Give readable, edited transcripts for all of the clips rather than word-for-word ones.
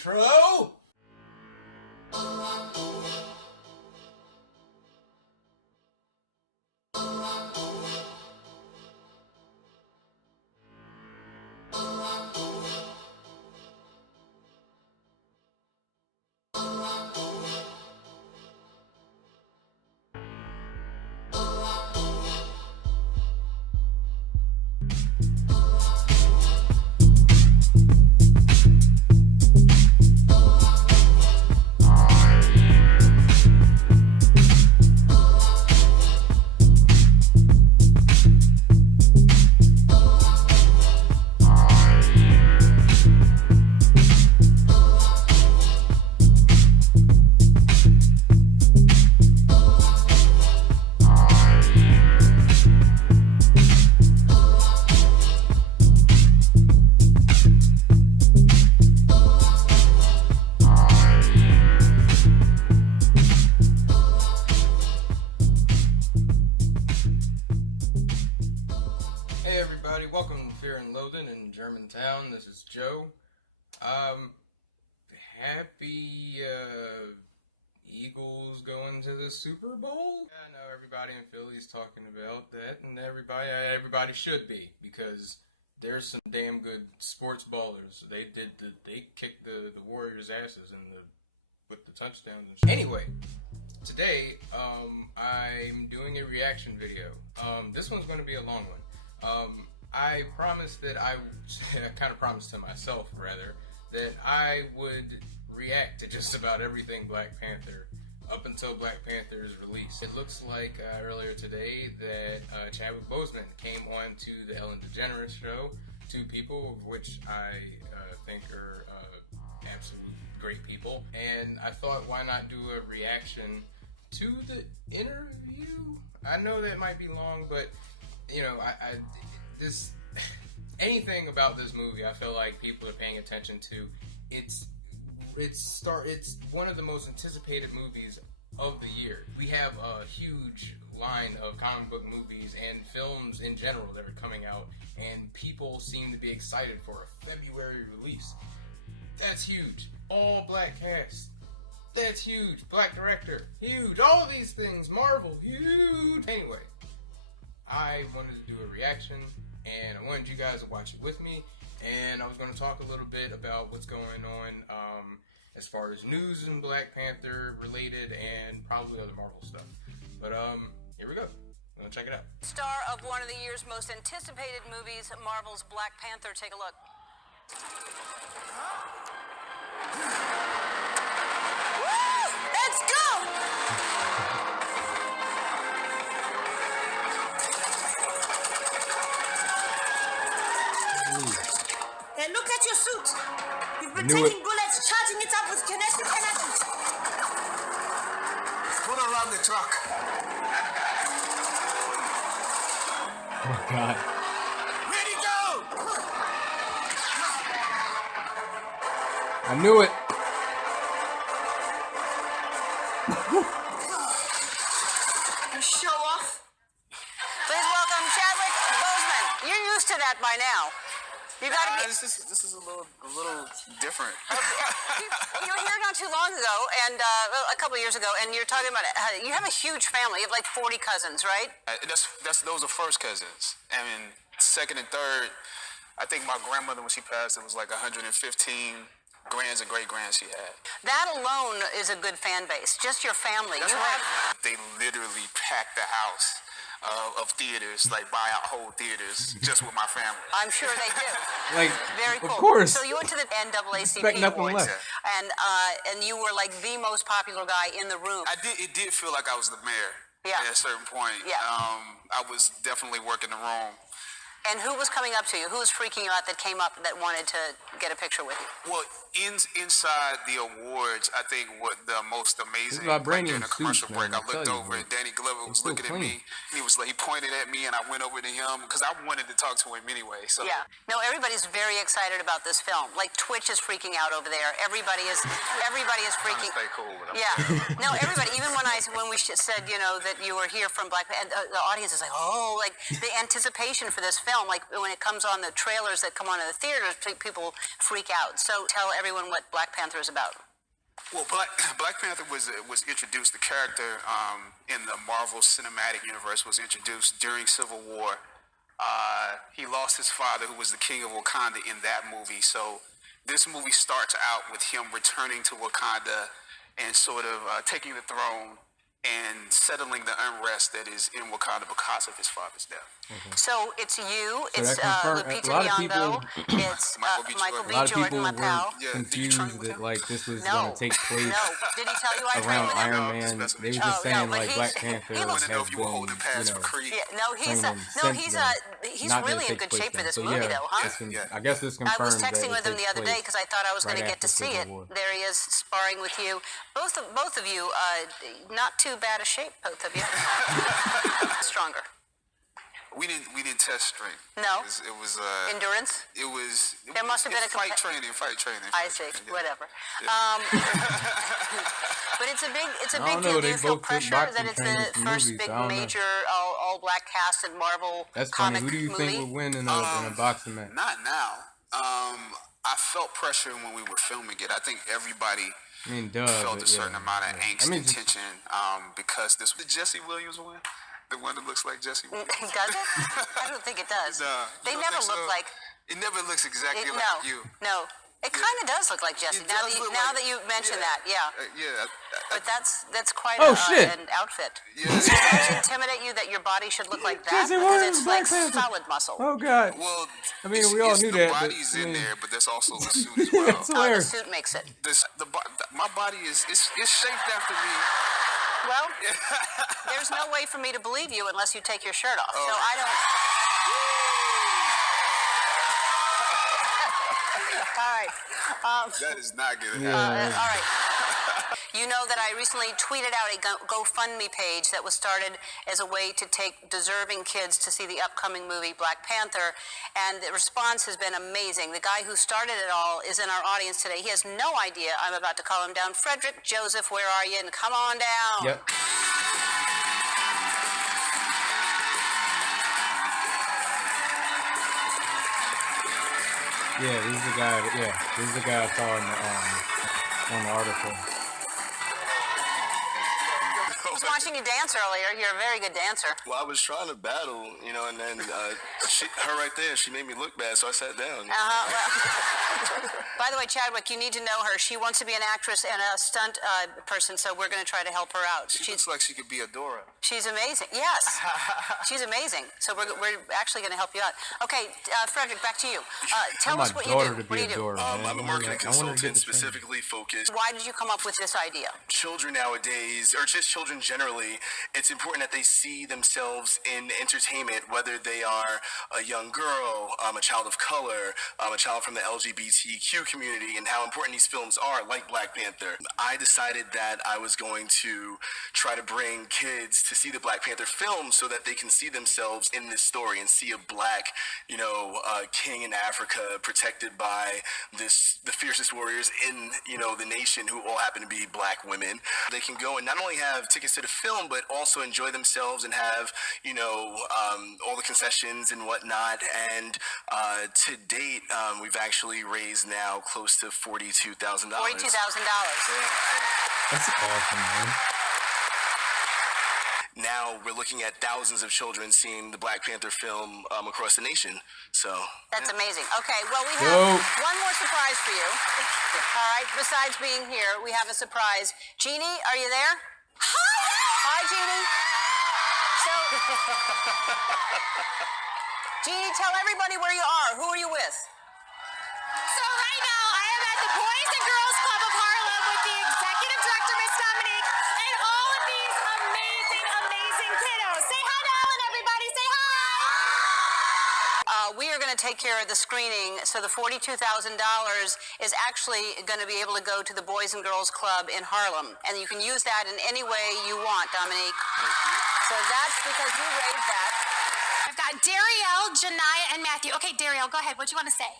intro. Welcome to Fear and Loathing in Germantown. This is Joe. Happy Eagles going to the Super Bowl. Yeah, I know everybody in Philly's talking about that, and everybody should be, because there's some damn good sports ballers. They kicked the Warriors' asses with the touchdowns and shit. Anyway, today I'm doing a reaction video. This one's going to be a long one. I promised that I kind of promised to myself, rather, that I would react to just about everything Black Panther up until Black Panther's release. It looks like earlier today that Chadwick Boseman came on to the Ellen Degeneres Show. Two people, of which I think are absolute great people. And I thought, why not do a reaction to the interview? I know that might be long, but, you know, anything about this movie, I feel like people are paying attention to. It's one of the most anticipated movies of the year. We have a huge line of comic book movies and films in general that are coming out, and people seem to be excited for a February release. That's huge. All black cast. That's huge. Black director. Huge. All of these things. Marvel. Huge. Anyway, I wanted to do a reaction, and I wanted you guys to watch it with me, and I was going to talk a little bit about what's going on as far as news and Black Panther related, and probably other Marvel stuff. But here we go. Let's check it out. Star of one of the year's most anticipated movies, Marvel's Black Panther. Take a look. Woo! Let's go! Hey, look at your suit. You've been taking bullets, charging it up with kinetic energy. Put her around the truck. Oh, God. Ready, go! I knew it. You show off. Please welcome Chadwick Boseman. You're used to that by now. You gotta be. This is a little different. You were here not too long ago, and a couple of years ago, and you're talking about you have a huge family. You have like 40 cousins, right? Those are first cousins. I mean, second and third. I think my grandmother, when she passed, it was like 115 grands and great-grands she had. That alone is a good fan base. Just your family. That's right. They literally packed the house of theaters, like buy out whole theaters, just with my family. I'm sure they do. Like, very cool. Of course. So you went to the NAACP Awards, and you were like the most popular guy in the room. It did feel like I was the mayor. Yeah. At a certain point. Yeah. I was definitely working the room. And who was coming up to you? Who was freaking you out that came up that wanted to get a picture with you? Well, inside the awards, I think what the most amazing, like during the commercial break, I looked over and Danny Glover was looking at me. He was like, he pointed at me, and I went over to him because I wanted to talk to him anyway. So yeah, no, everybody's very excited about this film. Like Twitch is freaking out over there. Everybody is freaking. Stay cool with him. Yeah, no, everybody. Even when we said that you were here from Black Panther, the audience is like, oh, like the anticipation for this film. film. Like when it comes on the trailers that come on in the theaters, people freak out. So tell everyone what Black Panther is about. Well, Black Panther was introduced. The character in the Marvel Cinematic Universe was introduced during Civil War. He lost his father, who was the king of Wakanda, in that movie. So this movie starts out with him returning to Wakanda and sort of taking the throne and settling the unrest that is in Wakanda because of his father's death. Mm-hmm. So it's you, so it's Lupita Nyong'o, it's Michael B. Jordan, my pal. Confused that like this was going to take place. No, did he tell you I trained with him? Iron Man. They were just saying like Black Panther has been, he's really in good shape for this movie though, huh? I guess this confirms. I was texting with him the other day because I thought I was going to get to see it. There he is sparring with you. Both of you, not too bad a shape, both of you. Stronger. We didn't test strength. No. It was endurance. There must have been a fight training. I see. Yeah. Whatever. Yeah. But it's a big deal. Do you feel pressure that it's the first big major all black cast in Marvel comic movie? Who do you think would win in a boxing match? Not now. I felt pressure when we were filming it. I think everybody felt a certain amount of angst and tension because this was Jesse Williams win. The one that looks like Jesse Williams. Does it? I don't think it does. No, they never look like. It never looks exactly like you. No. It kind of does look like Jesse. Now that you mention that, yeah. But that's quite an outfit. Yeah. Does that intimidate you that your body should look like that? Because it's like solid muscle. Oh God. Well, I mean, we all knew that. The body's in there, but there's also the suit as well. The suit makes it. My body is shaped after me. Well, there's no way for me to believe you unless you take your shirt off. So I don't. All right. That is not good. All right. You know that I recently tweeted out a GoFundMe page that was started as a way to take deserving kids to see the upcoming movie Black Panther, and the response has been amazing. The guy who started it all is in our audience today. He has no idea I'm about to call him down. Frederick Joseph, where are you? And come on down. Yep. Yeah, this is the guy. Yeah, this is the guy I saw on the article. I was watching you dance earlier. You're a very good dancer. Well, I was trying to battle, and then her right there, she made me look bad, so I sat down. By the way, Chadwick, you need to know her. She wants to be an actress and a stunt person, so we're going to try to help her out. She looks like she could be a Dora. She's amazing. Yes, she's amazing. So we're actually going to help you out. Okay, Frederick, back to you. Tell us what you do. What do you do? I'm a marketing consultant specifically focused. Why did you come up with this idea? Children nowadays, or just children generally, it's important that they see themselves in entertainment, whether they are a young girl, a child of color, a child from the LGBTQ community, and how important these films are, like Black Panther. I decided that I was going to try to bring kids to see the Black Panther film so that they can see themselves in this story and see a black, king in Africa protected by the fiercest warriors in, the nation who all happen to be black women. They can go and not only have tickets to the film, but also enjoy themselves and have, all the concessions and whatnot. And to date, we've actually raised now close to $42,000. $42,000. That's awesome, man. Now we're looking at thousands of children seeing the Black Panther film across the nation. So that's amazing. Okay, well, we have one more surprise for you. All right, besides being here, we have a surprise. Jeannie, are you there? Hi, Jeannie. So, Jeannie, tell everybody where you are. Who are you with? So right now, I am at the Boys and Girls Club of Harlem with the executive director, Miss Dominique, and all of these amazing, amazing kiddos. Say hi to Ellen, everybody. Say hi. We are going to take care of the screening, so the $42,000 is actually going to be able to go to the Boys and Girls Club in Harlem, and you can use that in any way you want, Dominique. So that's because you raised that. I've got Darielle, Janiyah, and Matthew. Okay, Darielle, go ahead. What do you want to say?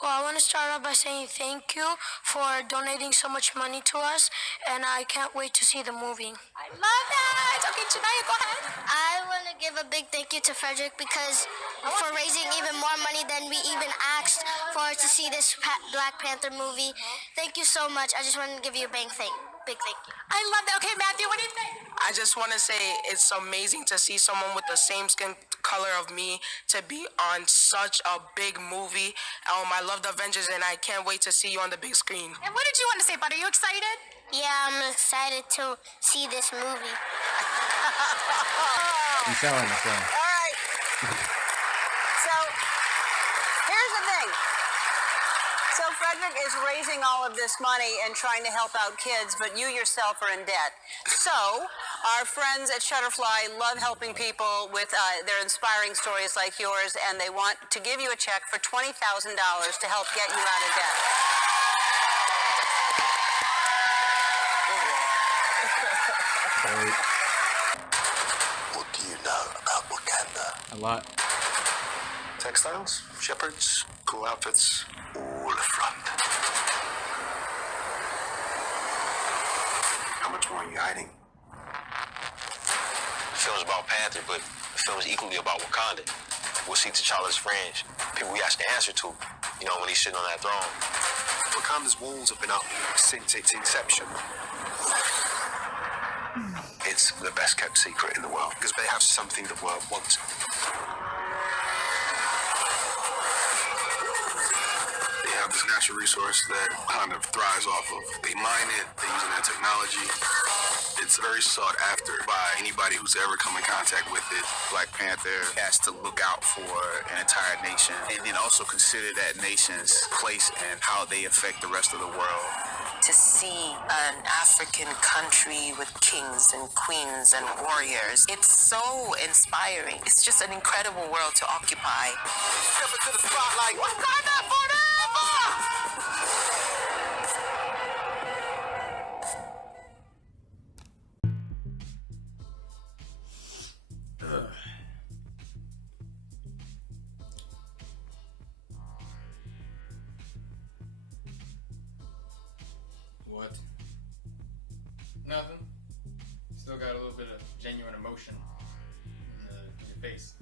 Well, I want to start off by saying thank you for donating so much money to us, and I can't wait to see the movie. I love that. Okay, Janaya, go ahead. I want to give a big thank you to Frederick because for raising even more money than we even asked for us to see this Black Panther movie. Thank you so much. I just want to give you a big thank you. I love that. Okay, Matthew, what do you think? I just want to say it's amazing to see someone with the same skin color of me to be on such a big movie. I love the Avengers, and I can't wait to see you on the big screen. And what did you want to say, Bud? Are you excited? Yeah, I'm excited to see this movie. You sound like my friend. All right. So, here's the thing. So Frederick is raising all of this money and trying to help out kids, but you yourself are in debt. So, our friends at Shutterfly love helping people with their inspiring stories like yours, and they want to give you a check for $20,000 to help get you out of debt. What do you know about Wakanda? A lot. Textiles, shepherds, cool outfits, all front. How much more are you hiding? The film's about Panther, but the film is equally about Wakanda. We'll see T'Challa's friends, people we ask to answer to, you know, when he's sitting on that throne. Wakanda's walls have been up since its inception. It's the best kept secret in the world because they have something the world wants. They have this natural resource that kind of thrives off of. They mine it, they're using that technology. It's very sought after by anybody who's ever come in contact with it. Black Panther has to look out for an entire nation and then also consider that nation's place and how they affect the rest of the world. To see an African country with kings and queens and warriors, it's so inspiring. It's just an incredible world to occupy. Step into the spotlight. Wakanda forever! What? Nothing. Still got a little bit of genuine emotion in your face.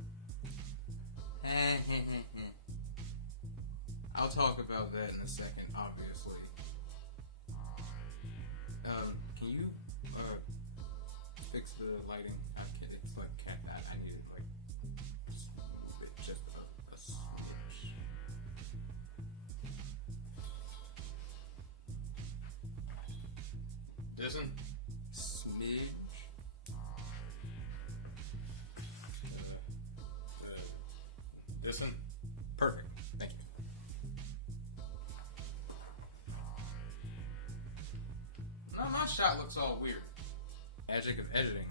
I'll talk about that in a second, obviously. Can you fix the lighting? I'm kidding. It's like I need it like just a little bit, just a smidge. Doesn't smidge. This one? Perfect. Thank you. No, my shot looks all weird. Magic of editing.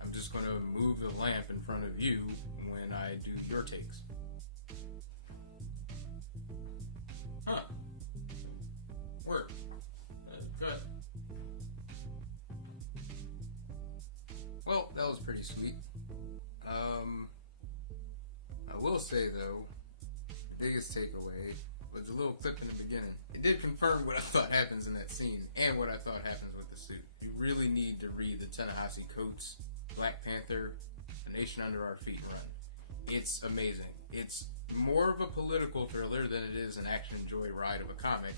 I'm just going to move the lamp in front of you when I do your takes. Huh. Work. Good. Well, that was pretty sweet. I will say though, the biggest takeaway was a little clip in the beginning. It did confirm what I thought happens in that scene and what I thought happens with the suit. You really need to read the Ta-Nehisi Coates Black Panther, A Nation Under Our Feet run. It's amazing. It's more of a political thriller than it is an action joyride of a comic,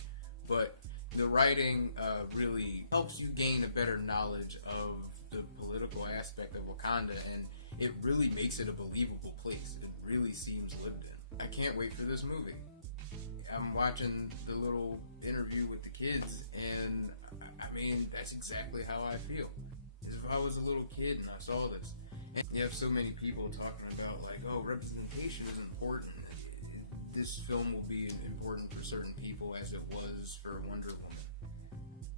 but the writing really helps you gain a better knowledge of the political aspect of Wakanda, and it really makes it a believable place. It really seems lived in. I can't wait for this movie. I'm watching the little interview with the kids, and I mean, that's exactly how I feel. As if I was a little kid and I saw this. And you have so many people talking about, like, oh, representation is important. This film will be important for certain people as it was for Wonder Woman.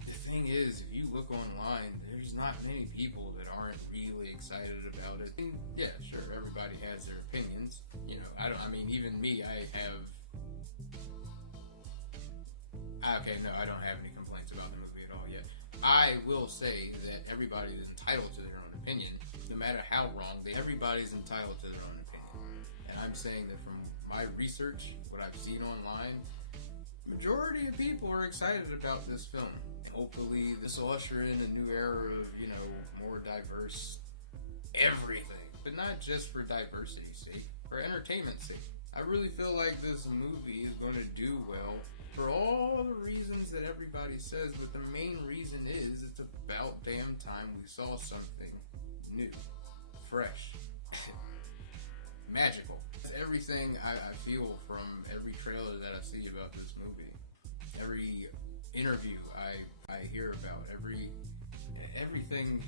The thing is, if you look online, there's not many people that aren't really excited about it. And yeah, sure, everybody has their opinions. You know, I mean, even me, I don't have any complaints about the movie at all yet. I will say that everybody is entitled to their own opinion, no matter how wrong everybody's entitled to their own opinion. And I'm saying that from my research, what I've seen online, of people are excited about this film. Hopefully, this will usher in a new era of, you know, more diverse everything. But not just for diversity's sake, for entertainment's sake. I really feel like this movie is going to do well for all the reasons that everybody says, but the main reason is it's about damn time we saw something new, fresh, magical. It's everything I feel from every trailer that I see about this movie, every interview I hear about, everything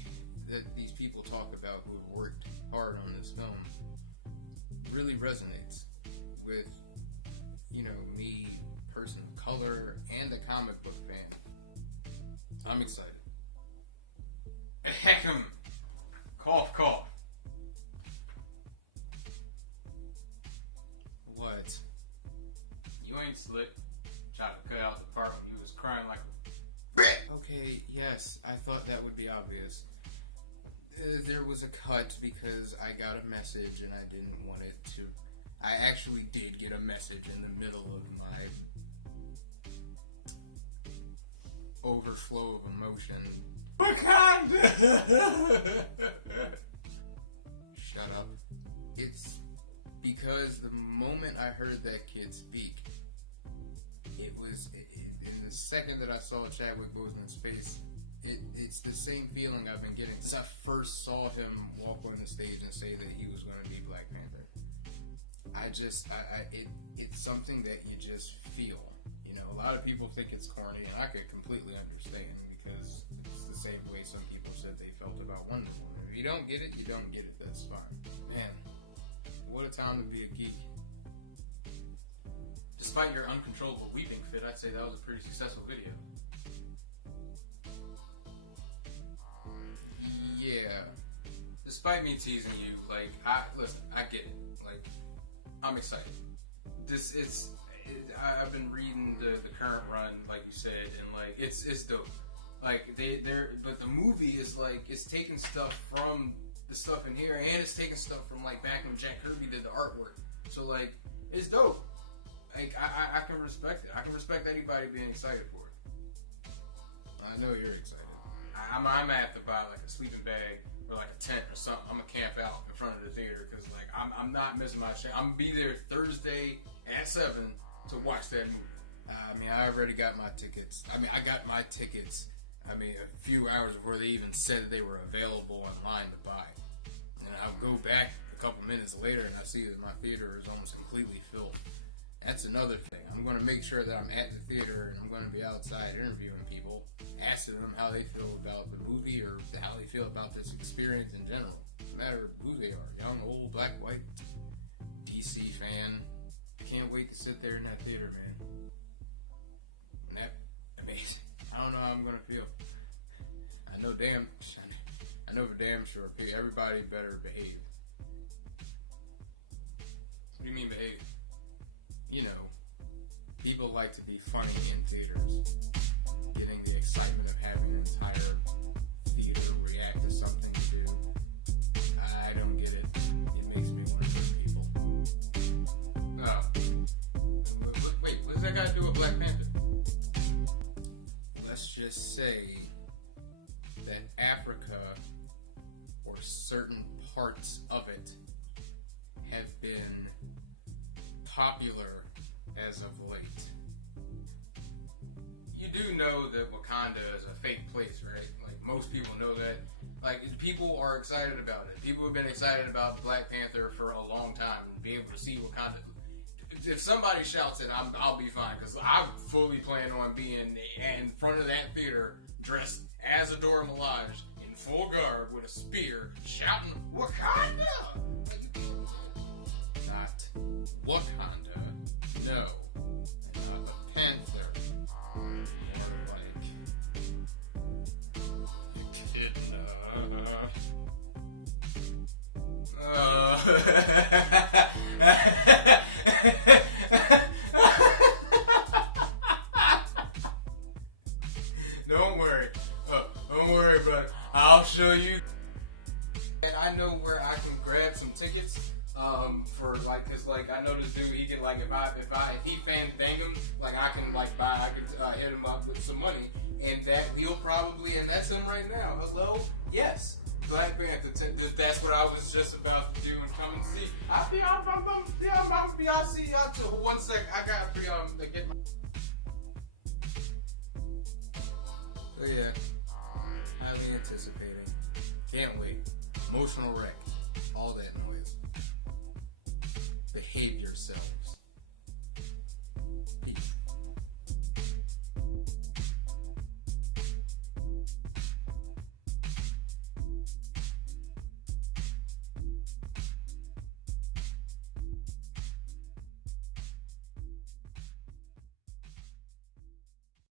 that these people talk about who have worked hard on this film really resonates with, you know, me, person of color, and a comic book fan. I'm excited. Ahem. Cough, cough. What? You ain't slick. Tried to cut out the part when you was crying like a... Okay, yes, I thought that would be obvious. There was a cut because I got a message and I didn't want it to... I actually did get a message in the middle of my overflow of emotion. Wakanda! Shut up. It's because the moment I heard that kid speak, it was... in the second that I saw Chadwick Boseman's face, it's the same feeling I've been getting since I first saw him walk on the stage and say that he was going to be Black Panther. It's something that you just feel. You know, a lot of people think it's corny, and I could completely understand because it's the same way some people said they felt about Wonder Woman. If you don't get it, you don't get it. That's fine. Man, what a time to be a geek. Despite your uncontrollable weeping fit, I'd say that was a pretty successful video. Yeah. Despite me teasing you, like, listen, I get it. Like, I'm excited. I've been reading the current run, like you said, and like, it's dope. Like, but the movie is like, it's taking stuff from the stuff in here, and it's taking stuff from like back when Jack Kirby did the artwork. So like, it's dope. Like, I can respect it. I can respect anybody being excited for it. I know you're excited. I'm gonna have to buy like a sleeping bag or like a tent or something. I'm gonna camp out in front of the theater because like I'm not missing my shit. I'm gonna be there Thursday at 7 to watch that movie. I mean, I already got my tickets. I mean, I got my tickets. I mean, a few hours before they even said that they were available online to buy. And I'll go back a couple minutes later and I see that my theater is almost completely filled. That's another thing. I'm going to make sure that I'm at the theater and I'm going to be outside interviewing people, asking them how they feel about the movie or how they feel about this experience in general. No matter who they are, young, old, black, white, DC fan. I can't wait to sit there in that theater, man. And that, I mean, I don't know how I'm going to feel. I know for damn sure everybody better behave. What do you mean behave? You know, people like to be funny in theaters, getting the excitement of having an entire theater react to something you do. I don't get it. It makes me want to hurt people. Wait, what does that got to do with Black Panther? Let's just say that Africa, or certain parts of it, have been popular as of late. You do know that Wakanda is a fake place, right? Like, most people know that. Like, people are excited about it. People have been excited about Black Panther for a long time and be able to see Wakanda. If somebody shouts it, I'll be fine, because I fully plan on being in front of that theater dressed as a Dora Milaje in full garb with a spear shouting Wakanda! Not Wakanda. No. Not the Panther. More like Echidna. Don't worry, brother. I'll show you. And I know where I can grab some tickets. For like, cause like I know this dude, he can like if he fandangum, like like I can hit him up with some money, and that he'll probably, and that's him right now. Hello, yes, Black Panther. That's what I was just about to do and come and see. I'll see y'all too. 1 second, I got to get my. So yeah, highly anticipating. Can't wait. Emotional wreck. All that noise. Behave yourselves.